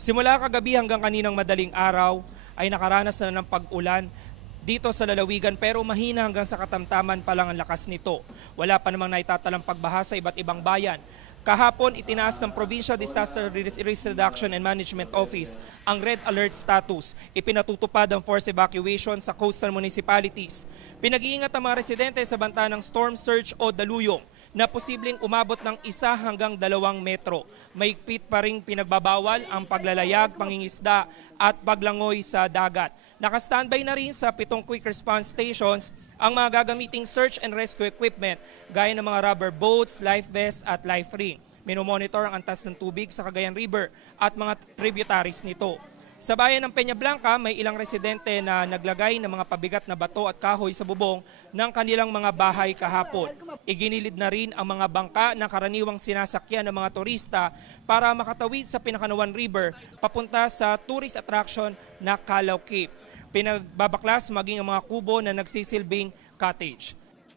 Simula kagabi hanggang kaninang madaling araw ay nakaranas na ng pag-ulan dito sa lalawigan pero mahina hanggang sa katamtaman pa lang ang lakas nito. Wala pa namang naitatalang pagbaha sa iba't ibang bayan. Kahapon, itinaas ng Provincial Disaster Risk Reduction and Management Office ang red alert status. Ipinatutupad ang forced evacuation sa coastal municipalities. Pinag-iingat ang mga residente sa banta ng storm surge o daluyong na posibleng umabot ng 1 hanggang 2 metro. Mahigpit pa rin pinagbabawal ang paglalayag, pangingisda at paglangoy sa dagat. Naka-standby na rin sa 7 quick response stations ang mga gagamiting search and rescue equipment gaya ng mga rubber boats, life vests at life ring. Minomonitor ang antas ng tubig sa Cagayan River at mga tributaries nito. Sa bayan ng Peña Blanca, may ilang residente na naglagay ng mga pabigat na bato at kahoy sa bubong ng kanilang mga bahay kahapon. Iginilid na rin ang mga bangka na karaniwang sinasakyan ng mga turista para makatawid sa Pinakanuan River papunta sa tourist attraction na Calao Cape. Pinagbabaklas maging ang mga kubo na nagsisilbing cottage.